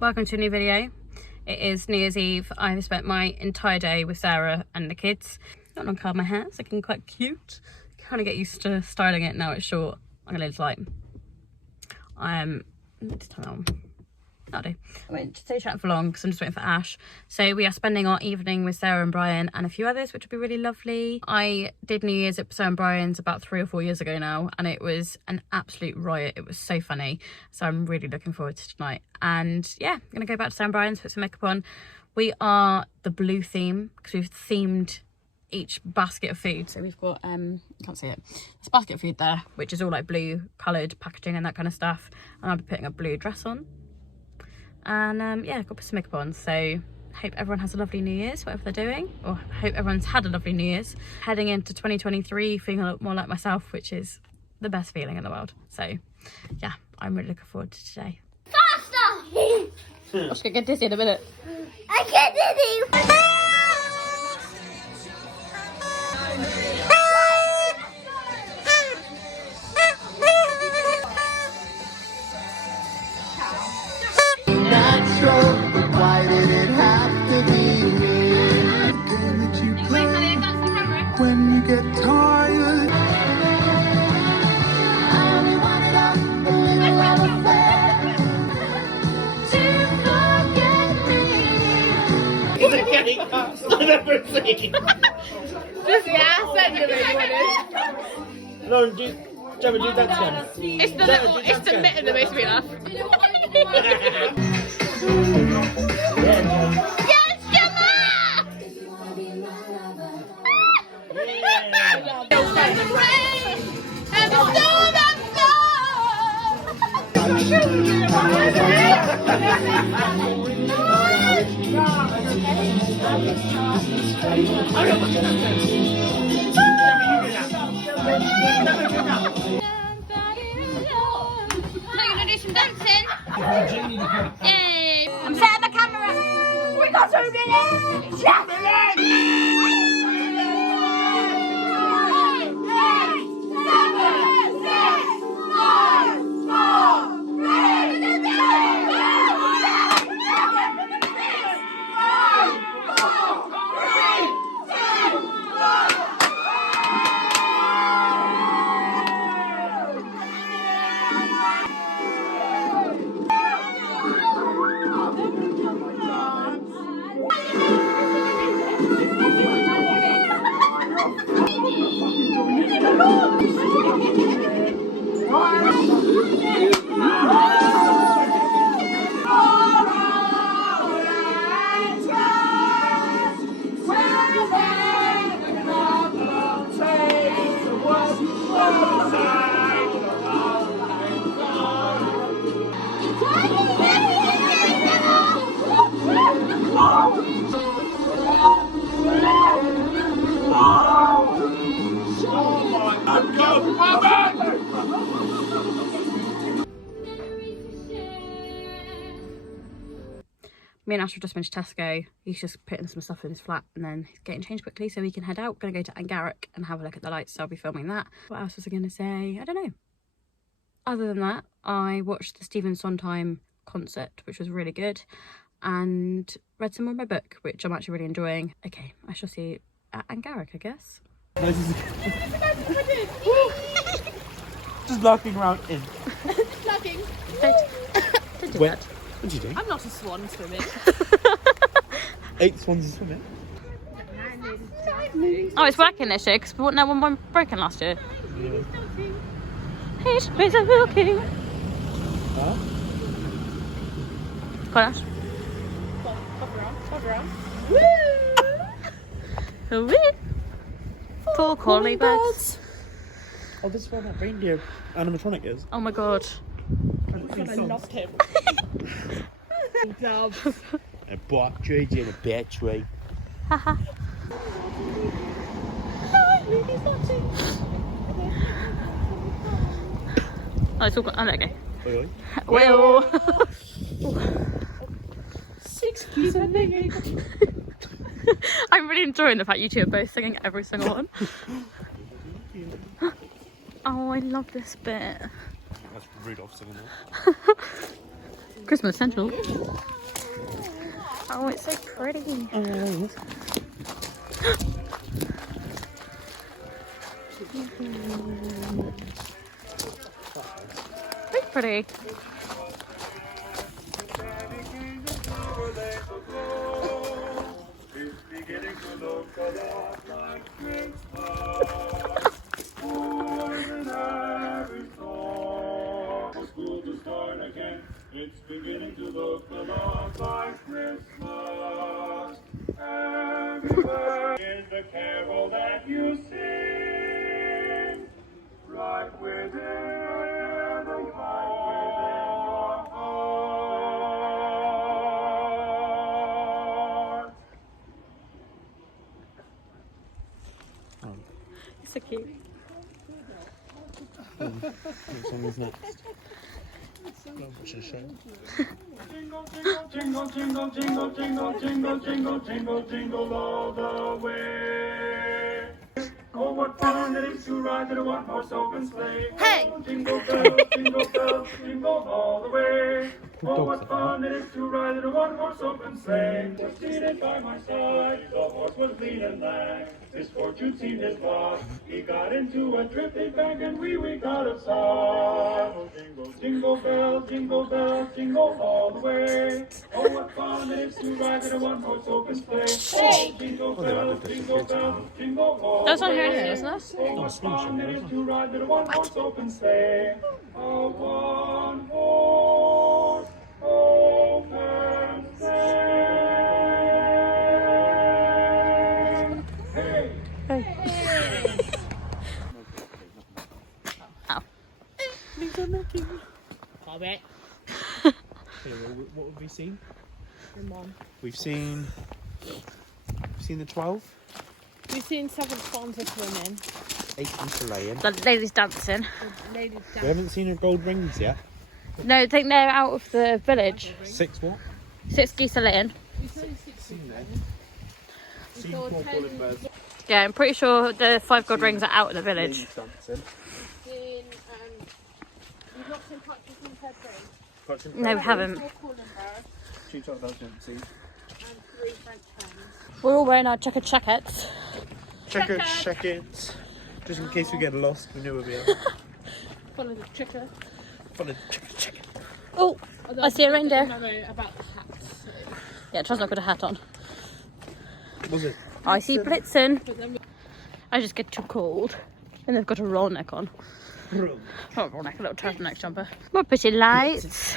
welcome to a new video. It is New Year's Eve. I've spent my entire day with Sarah and the kids. Not long curled my hair, it's looking quite cute. Kind of get used to styling it now it's short. I'm gonna just like, let's turn it on. That'll do. I won't stay chatting for long because I'm just waiting for Ash. So we are spending our evening with Sarah and Brian and a few others, which will be really lovely. I did New Year's at Sarah and Brian's about 3 or 4 years ago now, and it was an absolute riot. It was so funny. So I'm really looking forward to tonight. And yeah, I'm gonna go back to Sarah and Brian's, put some makeup on. We are the blue theme because we've themed each basket of food. So we've got you can't see it, there's a basket of food there which is all like blue coloured packaging and that kind of stuff, and I'll be putting a blue dress on. And yeah, got to put some makeup on. So hope everyone has a lovely New Year's, whatever they're doing, or hope everyone's had a lovely New Year's. Heading into 2023 feeling a lot more like myself, which is the best feeling in the world. So yeah, I'm really looking forward to today. Faster! I'm just gonna get dizzy in a minute. I get dizzy! Why did it have to be me? When you get tired, I only wanted a little affair to forget me. Getting cuts I've ever seen. Just yeah, send it. Lauren, Gemma, do that again. It's the little, it's the mitten that makes me laugh. Yes, Gemma! Now you're gonna do some dancing. Yay! I'm setting the camera. We got 2 minutes. Me and Ash have just finished Tesco. He's just putting some stuff in his flat and then he's getting changed quickly so we can head out. Gonna go to Angaric and have a look at the lights, so I'll be filming that. What else was I gonna say? I don't know. Other than that, I watched the Stephen Sondheim concert, which was really good, and read some more of my book, which I'm actually really enjoying. Okay, I shall see you at Angaric, I guess. Just larking around in. Larking. Don't do Wet. that. What'd you do? I'm not a swan swimming. 8 swans are swimming. Oh, it's working this year because no one went broken last year. Yeah. It's working. Huh? Go on, Ash. Pop around. Woo! Four calling birds. Oh, this is where that reindeer animatronic is. Oh my god. I loved him. Doves. A bark tree and a bear tree. Haha. Oh, it's all gone. Oh, there we go. Oi, oi. Well. 6 keys and I'm really enjoying the fact you two are both singing every single one. Oh, I love this bit. That's Rudolph singing that. Christmas Central. Oh, it's so pretty. Very pretty. It's beginning to look a lot like Christmas. Everywhere is the carol that you sing, right within your heart. It's so cute. What song is next? What's your show? Jingle, jingle, jingle, jingle, jingle, jingle, jingle, jingle, jingle, jingle all the way. Oh, what fun it is to ride in a one-horse open sleigh. Hey! Jingle bells, jingle all the way. Oh, what fun it is to ride in a one-horse open sleigh. Was seated by my side, the horse was lean and lagged. His fortune seemed his lot. He got into a drifting bank and we got aside. Jingle bells, jingle all the way. Oh, what fun it is to ride in a one-horse open sleigh. Oh, jingle bells, jingle all That's the not way. here, isn't it? Oh, what fun it is to ride in a one-horse open sleigh. A one-horse open sleigh. Hey! Okay, well, what have we seen? We've seen the 12, We've seen 7 swans of swimming. 8 Easter laying. The ladies dancing. Ladies We haven't seen her gold rings yet. No, I think they're out of the village. 6 what? 6 geese are laying. Seen them. Seen 4 bullet birds. Yeah, I'm pretty sure the 5 gold rings are out of the village. Ladies dancing. We've not seen Partridge in Pear Tree. No, we haven't. 4 calling birds 2 top dogs didn't see. and 3 French hens. We're all wearing our checkered jackets. Check it. Just in case we get lost, we know where we are. Follow the tricker. Follow check it. Oh, I see a reindeer. Memo about the hats. Yeah, Charles not got a hat on. Was it? I see Blitzen. I just get too cold. And they've got a roll neck on. Oh, roll neck, a little turtleneck jumper. More pretty lights.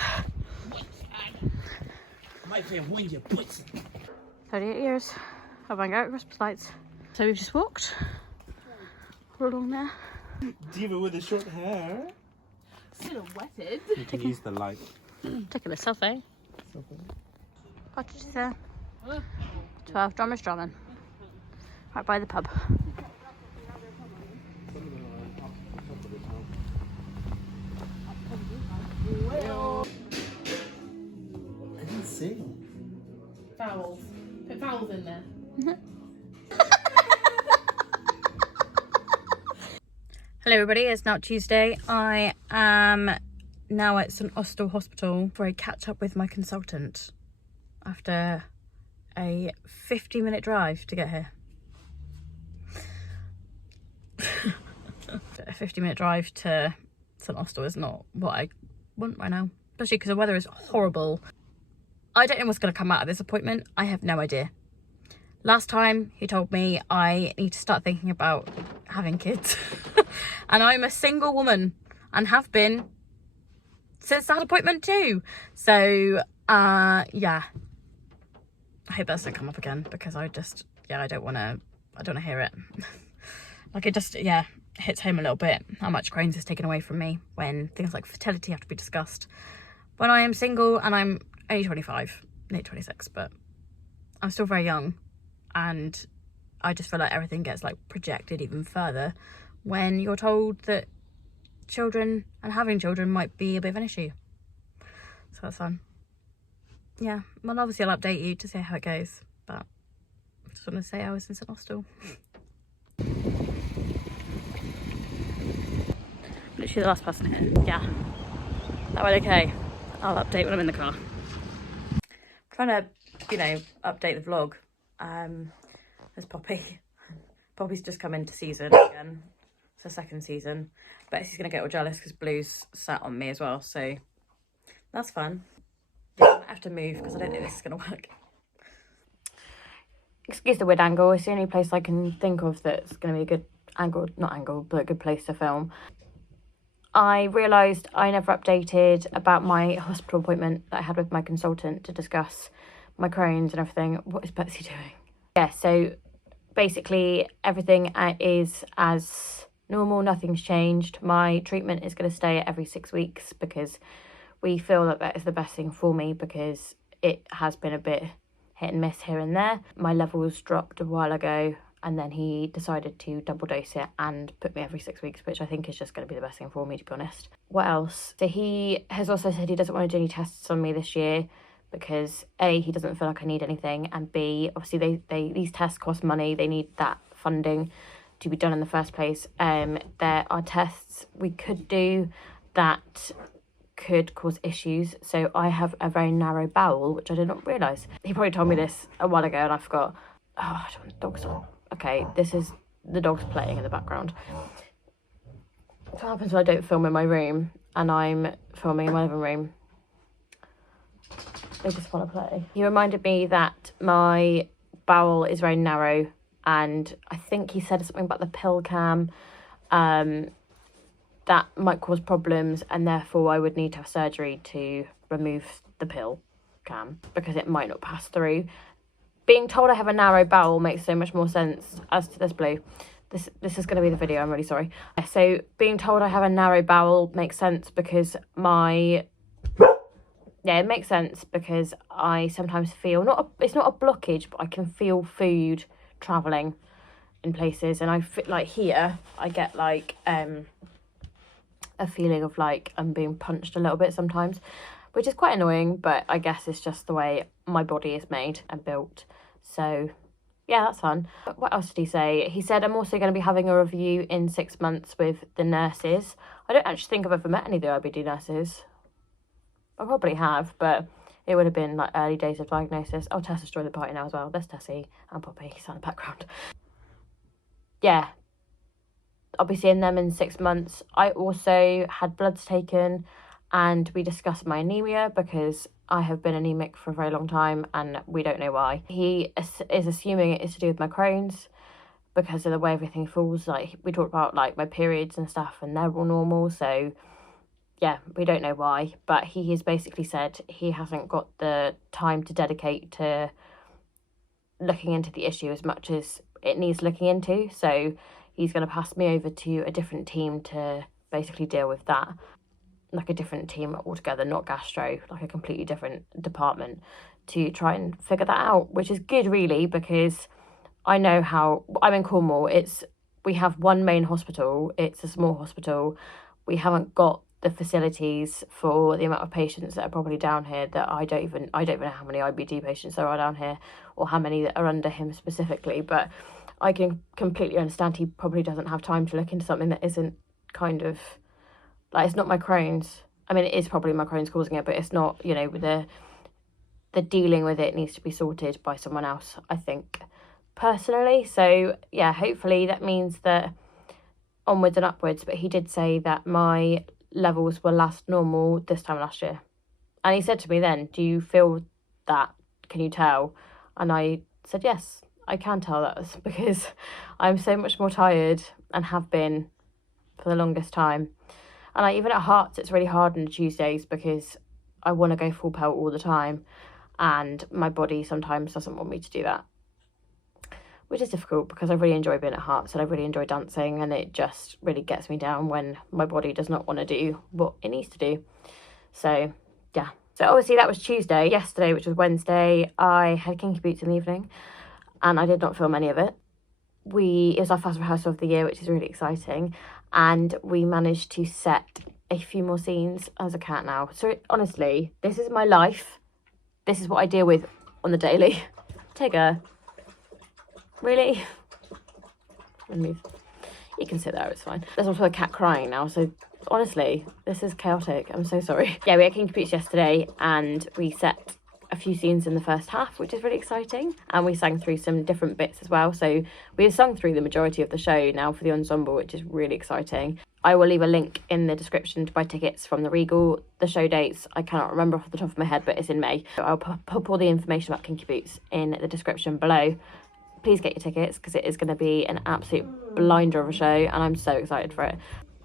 38 years of Van Gogh Christmas lights. So we've just walked. We're along there. Diva with the short hair. Silhouetted. You can use the light. Taking a selfie. Partridge is there. 12 drummers drumming. Right by the pub. I didn't see. Vowels. Put vowels in there. Hello everybody, it's now Tuesday. I am now at St Austell Hospital for a catch up with my consultant after a 50-minute drive to get here. A 50-minute drive to St Austell is not what I want right now, especially because the weather is horrible. I don't know what's going to come out of this appointment. I have no idea. Last time he told me I need to start thinking about having kids. And I'm a single woman and have been since that appointment too. So yeah, I hope that doesn't come up again, because I don't want to hear it. Like, it just, yeah, hits home a little bit how much Crohn's is taken away from me when things like fertility have to be discussed. When I am single and I'm only 25, late 26, but I'm still very young, and I just feel like everything gets like projected even further when you're told that children and having children might be a bit of an issue. So that's fun. Yeah, well, obviously I'll update you to see how it goes, but I just want to say I was in St Austell. Literally the last person here. Yeah, that went okay. I'll update when I'm in the car. I'm trying to, you know, update the vlog. There's Poppy. Poppy's just come into season again. It's her second season. But she's going to get all jealous because Blue's sat on me as well. So that's fun. Yeah, I might have to move because I don't think this is going to work. Excuse the weird angle. It's the only place I can think of that's going to be a good angle, not angle, but a good place to film. I realised I never updated about my hospital appointment that I had with my consultant to discuss my Crohn's and everything. What is Betsy doing? Yeah, so basically everything is as normal, nothing's changed. My treatment is going to stay at every 6 weeks because we feel that that is the best thing for me because it has been a bit hit and miss here and there. My levels dropped a while ago and then he decided to double dose it and put me every 6 weeks, which I think is just going to be the best thing for me, to be honest. What else? So he has also said he doesn't want to do any tests on me this year because A, he doesn't feel like I need anything, and B, obviously these tests cost money. They need that funding to be done in the first place. There are tests we could do that could cause issues. So I have a very narrow bowel, which I did not realise. He probably told me this a while ago and I forgot. Oh, I don't want dogs on. Okay, this is the dogs playing in the background. What happens when I don't film in my room and I'm filming in my living room? They just want to play. He reminded me that my bowel is very narrow, and I think he said something about the pill cam that might cause problems, and therefore I would need to have surgery to remove the pill cam because it might not pass through. Being told I have a narrow bowel makes so much more sense as to this Blue. This is going to be the video, I'm really sorry. So being told I have a narrow bowel makes sense because it makes sense because I sometimes feel, it's not a blockage, but I can feel food travelling in places, and I feel like here, I get like a feeling of like I'm being punched a little bit sometimes, which is quite annoying, but I guess it's just the way my body is made and built. So yeah, that's fun. But what else did he say? He said I'm also going to be having a review in 6 months with the nurses. I don't actually think I've ever met any of the IBD nurses. I probably have, but it would have been like early days of diagnosis. Oh, Tessa's joined the party now as well. There's Tessie and Poppy, he's in the background. Yeah, I'll be seeing them in 6 months. I also had bloods taken and we discussed my anemia because I have been anemic for a very long time and we don't know why. He is assuming it is to do with my Crohn's because of the way everything falls. Like, we talked about like my periods and stuff and they're all normal, so yeah, we don't know why, but he has basically said he hasn't got the time to dedicate to looking into the issue as much as it needs looking into. So he's going to pass me over to a different team to basically deal with that. Like a different team altogether, not gastro, like a completely different department to try and figure that out, which is good really because I know how, I'm in Cornwall, we have one main hospital, it's a small hospital, we haven't got the facilities for the amount of patients that are probably down here that I don't even know how many IBD patients there are down here or how many that are under him specifically, but I can completely understand he probably doesn't have time to look into something that isn't kind of, like, it's not my Crohn's. I mean, it is probably my Crohn's causing it, but it's not, you know, the dealing with it needs to be sorted by someone else, I think, personally. So yeah, hopefully that means that onwards and upwards, but he did say that my levels were last normal this time last year. And he said to me then, do you feel that? Can you tell? And I said, yes, I can tell that because I'm so much more tired and have been for the longest time. And even at Hearts, it's really hard on the Tuesdays because I want to go full pelt all the time. And my body sometimes doesn't want me to do that, which is difficult because I really enjoy being at Hearts and I really enjoy dancing, and it just really gets me down when my body does not want to do what it needs to do. So yeah, so obviously that was Tuesday. Yesterday, which was Wednesday, I had Kinky Boots in the evening and I did not film any of it. It was our first rehearsal of the year, which is really exciting, and we managed to set a few more scenes as a cat now. So honestly, this is my life. This is what I deal with on the daily. Tigger. Really? Move. You can sit there, it's fine. There's also a cat crying now, so Honestly, this is chaotic. I'm so sorry. Yeah, we had King Caboose yesterday and we set a few scenes in the first half, which is really exciting. And we sang through some different bits as well. So we have sung through the majority of the show now for the ensemble, which is really exciting. I will leave a link in the description to buy tickets from the Regal. The show dates, I cannot remember off the top of my head, but it's in May. So I'll pop all the information about King Caboose in the description below. Please get your tickets because it is going to be an absolute blinder of a show and I'm so excited for it.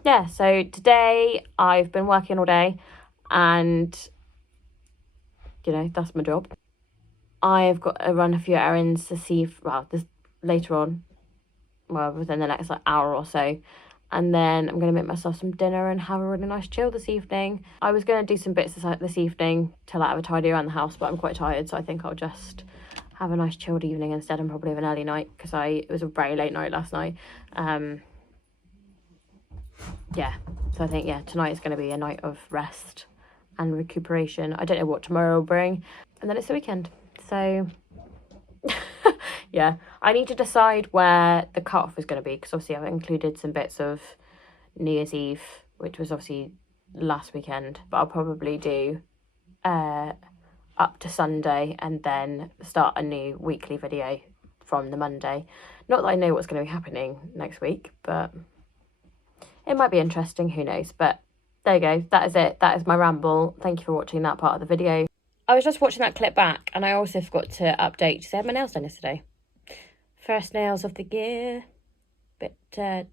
Yeah, so today I've been working all day and, you know, that's my job. I've got to run a few errands to see if, well, this later on, well, within the next like hour or so. And then I'm going to make myself some dinner and have a really nice chill this evening. I was going to do some bits this evening to like have a tidy around the house, but I'm quite tired, so I think I'll just have a nice chilled evening instead and probably have an early night because it was a very late night last night. Yeah, so I think, yeah, tonight is going to be a night of rest and recuperation. I don't know what tomorrow will bring. And then it's the weekend. So, yeah. I need to decide where the cut-off is going to be because obviously I've included some bits of New Year's Eve, which was obviously last weekend. But I'll probably do up to Sunday and then start a new weekly video from the Monday. Not that I know what's going to be happening next week, but it might be interesting, who knows. But there you go, that is it. That is my ramble. Thank you for watching that part of the video. I was just watching that clip back and I also forgot to update to say I had my nails done yesterday. First nails of the year. Bit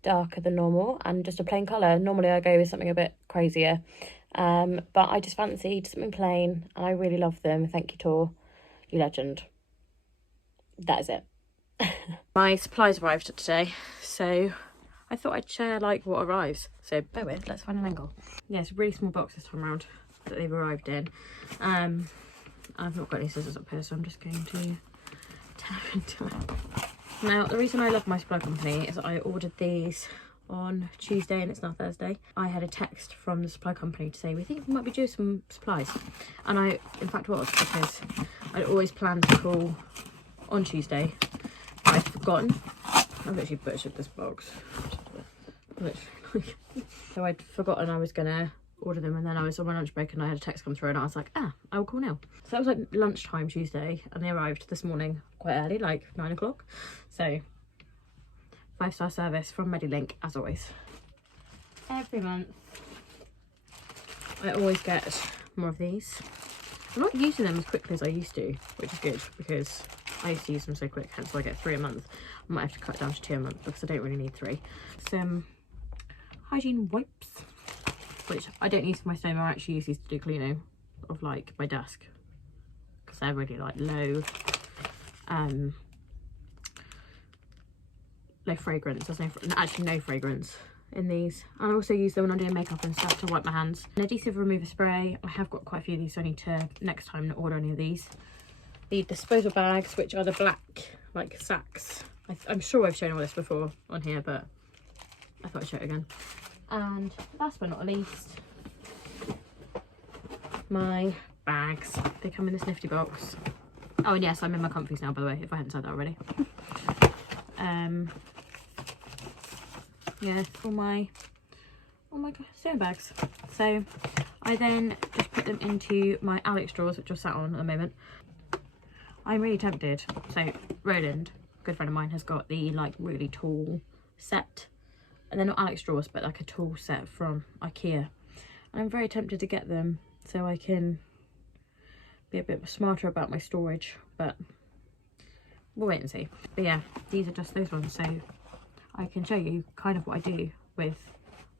darker than normal and just a plain colour. Normally I go with something a bit crazier. But I just fancied something plain and I really love them. Thank you, Tor. You legend. That is it. My supplies arrived today, so I thought I'd share like what arrives. So bear with, let's find an angle. Yeah, it's a really small box this time around that they've arrived in. I've not got any scissors up here, so I'm just going to tap into it. Now, the reason I love my supply company is that I ordered these on Tuesday and it's now Thursday. I had a text from the supply company to say we think we might be due some supplies, and I in fact was, because I'd always planned to call on Tuesday. I'd forgotten. I've literally butchered this box. So I'd forgotten I was gonna order them, and then I was on my lunch break and I had a text come through and I was like, I will call now. So that was like lunchtime Tuesday and they arrived this morning quite early, like 9 o'clock. So 5-star service from Medilink as always. Every month I always get more of these. I'm not using them as quickly as I used to, which is good because I used to use them so quick, hence why I get 3 a month. I might have to cut it down to 2 a month because I don't really need 3. Some hygiene wipes, which I don't use for my stoma. I actually use these to do cleaning of like my desk because they're really like low fragrance. There's no fragrance in these. I also use them when I'm doing makeup and stuff to wipe my hands. An adhesive remover spray. I have got quite a few of these, so I need to next time not order any of these. The disposal bags, which are the black like sacks. I'm sure I've shown all this before on here, but I thought I'd show it again. And last but not least, my bags. They come in this nifty box. Oh, and yes, I'm in my comfies now, by the way, if I hadn't said that already. Yeah, all my sewing bags. So I then just put them into my Alex drawers, which are sat on at the moment. I'm really tempted. So Roland, a good friend of mine, has got the like really tall set, and they're not Alex drawers, but like a tall set from IKEA. And I'm very tempted to get them so I can be a bit smarter about my storage, but we'll wait and see. But yeah, these are just those ones, so I can show you kind of what I do with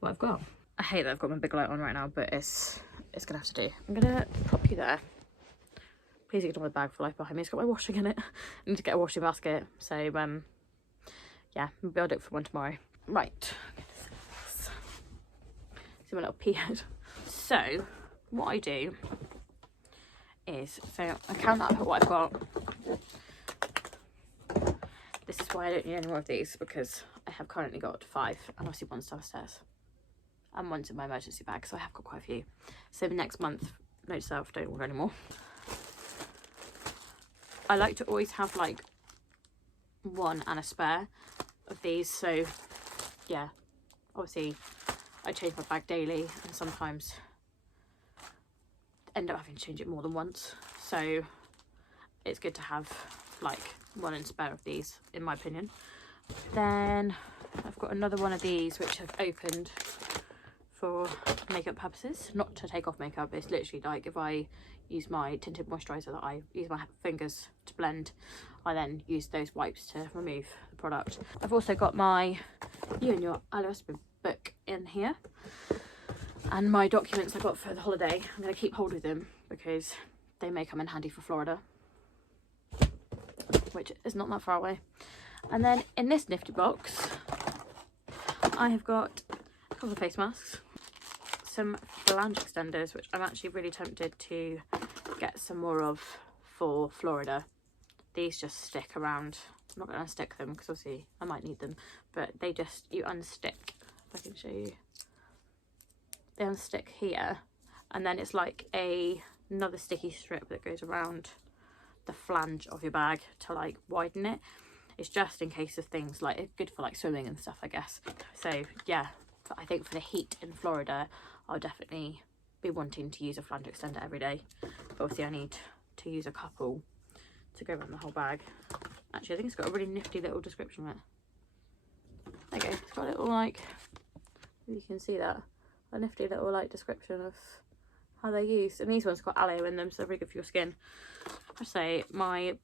what I've got. I hate that I've got my big light on right now, but it's gonna have to do. I'm gonna pop you there. Please ignore the bag for life behind me. It's got my washing in it. I need to get a washing basket. So yeah, maybe I'll do it for one tomorrow. Right. See my little pea head. So what I do is, so I count up what I've got. This is why I don't need any more of these, because I have currently got 5, and obviously one's downstairs and one's in my emergency bag, so I have got quite a few. So next month, note to self, don't order anymore. I like to always have like 1 and a spare of these, so yeah, obviously I change my bag daily and sometimes end up having to change it more than once. So it's good to have like one in spare of these, in my opinion. Then I've got another one of these which I've opened for makeup purposes, not to take off makeup. It's literally like if I use my tinted moisturiser that I use my fingers to blend, I then use those wipes to remove the product. I've also got my You and Your Aloe book in here, and my documents I got for the holiday. I'm going to keep hold of them because they may come in handy for Florida, which is not that far away. And then in this nifty box I have got a couple of face masks, some flange extenders, which I'm actually really tempted to get some more of for Florida. These just stick around. I'm not going to unstick them because obviously I might need them, but they just, you unstick, if I can show you. They unstick here, and then it's like another sticky strip that goes around the flange of your bag to like widen it. It's just in case of things like, it's good for like swimming and stuff, I guess. So yeah, but I think for the heat in Florida, I'll definitely be wanting to use a flange extender every day. But obviously I need to use a couple to go around the whole bag. Actually, I think it's got a really nifty little description on it. There you go, it's got a little like, you can see that, a nifty little like description of how they're used. And these ones got aloe in them, so they're really good for your skin. I say my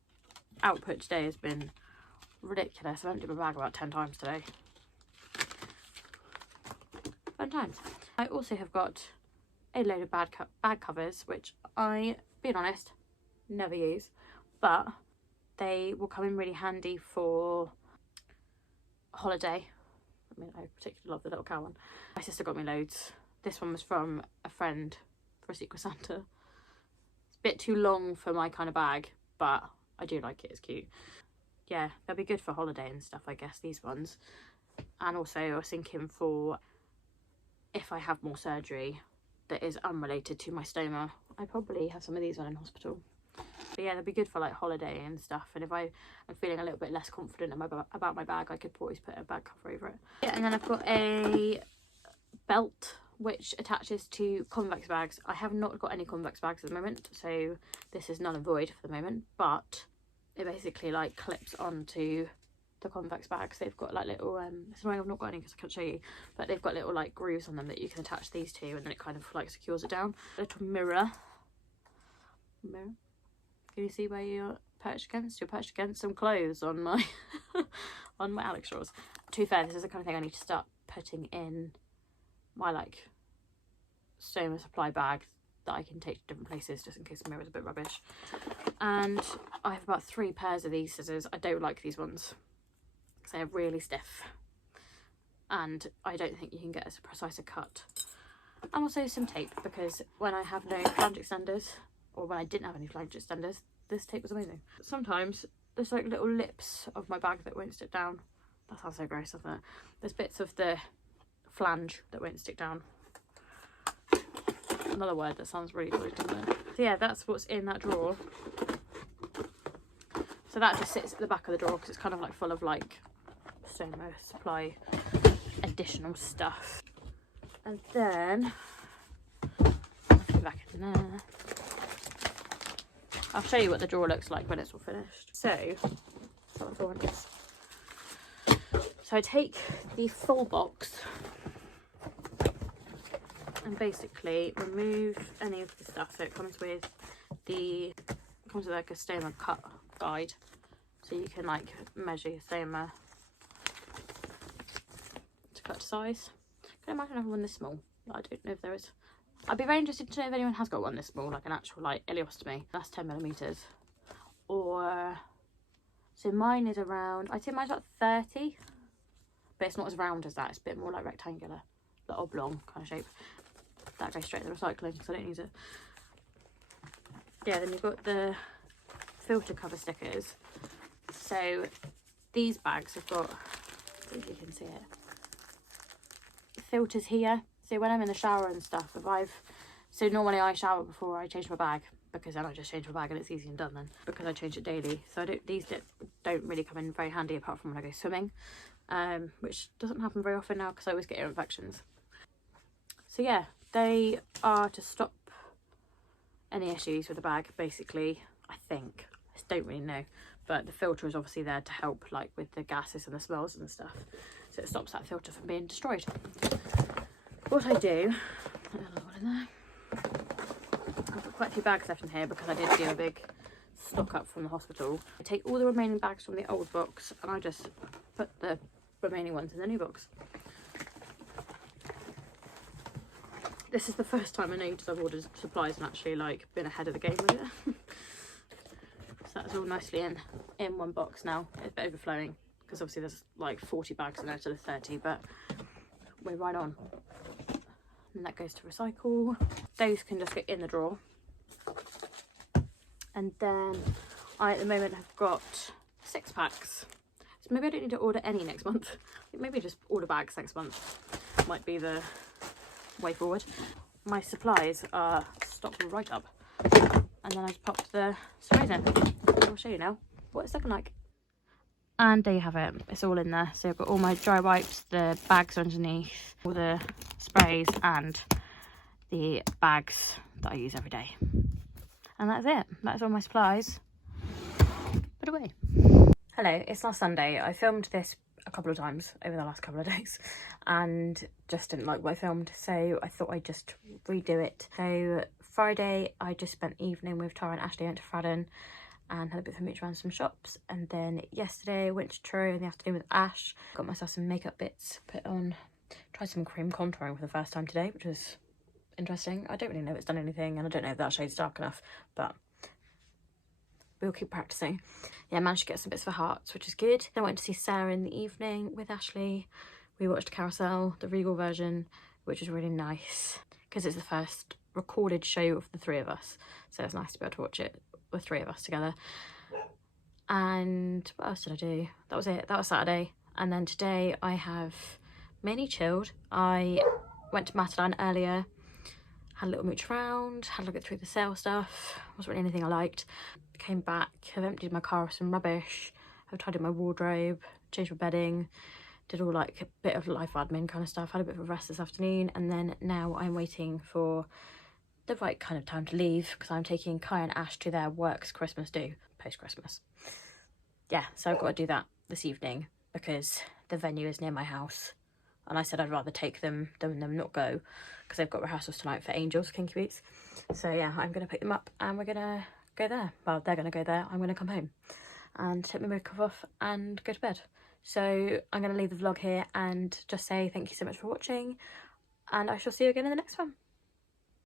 output today has been ridiculous. I've emptied my bag about 10 times today. Fun times. I also have got a load of bag covers, which I, being honest, never use, but they will come in really handy for holiday. I mean, I particularly love the little cow one. My sister got me loads. This one was from a friend for a Secret Santa. It's a bit too long for my kind of bag, but I do like it, it's cute. Yeah, they'll be good for holiday and stuff, I guess, these ones. And also I was thinking for if I have more surgery that is unrelated to my stoma, I probably have some of these on in hospital. But yeah, they'll be good for like holiday and stuff. And if I'm feeling a little bit less confident about my bag, I could always put a bag cover over it. Yeah, and then I've got a belt which attaches to convex bags. I have not got any convex bags at the moment, so this is null and void for the moment, but it basically like clips onto the convex bags. They've got like little it's annoying I've not got any because I can't show you, but they've got little like grooves on them that you can attach these to, and then it kind of like secures it down. A little mirror. Can you see where you're perched against? You're perched against some clothes on my on my Alex drawers. To be fair, this is the kind of thing I need to start putting in my like stoma supply bag that I can take to different places, just in case the mirror's a bit rubbish. And I have about 3 pairs of these scissors. I don't like these ones because they're really stiff, and I don't think you can get as precise a cut. And also some tape, because when I have no flange extenders, or when I didn't have any flange extenders, this tape was amazing. Sometimes there's like little lips of my bag that won't stick down. That sounds so gross, doesn't it? There's bits of the flange that won't stick down. Another word that sounds really good, doesn't it? So yeah, that's what's in that drawer. So that just sits at the back of the drawer because it's kind of like full of like stoma supply additional stuff. And then let's go back in there. I'll show you what the drawer looks like when it's all finished. So I take the full box and basically remove any of the stuff. So it comes with like a stoma cut guide, so you can like measure your stoma to cut to size. Can I imagine having one this small? I don't know if there is. I'd be very interested to know if anyone has got one this small, like an actual like ileostomy. That's 10mm. Or so mine is around, I'd say mine's about 30, but it's not as round as that. It's a bit more like rectangular, like oblong kind of shape. That goes straight to the recycling because I don't use it. Yeah, then you've got the filter cover stickers. So these bags have got, if you can see it, filters here. So when I'm in the shower and stuff, so normally I shower before I change my bag, because then I just change my bag and it's easy and done then, because I change it daily. So these don't really come in very handy apart from when I go swimming, which doesn't happen very often now because I always get ear infections. So yeah, they are to stop any issues with the bag, basically, I think. I don't really know, but the filter is obviously there to help like with the gases and the smells and stuff, so it stops that filter from being destroyed. What I do, put a little one in there. I've got quite a few bags left in here because I did do a big stock up from the hospital. I take all the remaining bags from the old box and I just put the remaining ones in the new box. This is the first time I noticed I've ordered supplies and actually like been ahead of the game with it. So that's all nicely in one box now. It's a bit overflowing because obviously there's like 40 bags in there to the 30, but we're right on. And that goes to recycle. Those can just go in the drawer. And then I at the moment have got 6 packs. So maybe I don't need to order any next month. Maybe just order bags next month. Might be the way forward. My supplies are stocked right up. And then I just popped the sprays in. I'll show you now what it's looking like. And there you have it, it's all in there. So I've got all my dry wipes, the bags underneath, all the sprays and the bags that I use every day. And that's it, that's all my supplies. Put away. Hello, it's last Sunday. I filmed this a couple of times over the last couple of days and just didn't like what I filmed, so I thought I'd just redo it. So Friday I just spent the evening with Tara and Ashley, went to Fradden and had a bit of a mooch around some shops, and then yesterday I went to Truro in the afternoon with Ash, got myself some makeup bits, put on, tried some cream contouring for the first time today, which was interesting. I don't really know if it's done anything and I don't know if that shade's dark enough, but we'll keep practicing. Yeah, I managed to get some bits for hearts, which is good. Then I went to see Sarah in the evening with Ashley. We watched Carousel, the Regal version, which was really nice because it's the first recorded show of the 3 of us, so it's nice to be able to watch it with 3 of us together. And what else did I do? That was it. That was Saturday. And then today I have mainly chilled. I went to Matalan earlier, had a little mooch around, had a look through the sale stuff. Wasn't really anything I liked. Came back, have emptied my car of some rubbish, have tidied my wardrobe, changed my bedding, did all like a bit of life admin kind of stuff, had a bit of a rest this afternoon, and then now I'm waiting for the right kind of time to leave because I'm taking Kai and Ash to their works Christmas do, post-Christmas. Yeah, so I've got to do that this evening because the venue is near my house and I said I'd rather take them than them not go because they've got rehearsals tonight for Angels, Kinky Boots. So yeah, I'm going to pick them up and we're going to go there. Well, they're going to go there, I'm going to come home and take my makeup off and go to bed. So I'm going to leave the vlog here and just say thank you so much for watching and I shall see you again in the next one.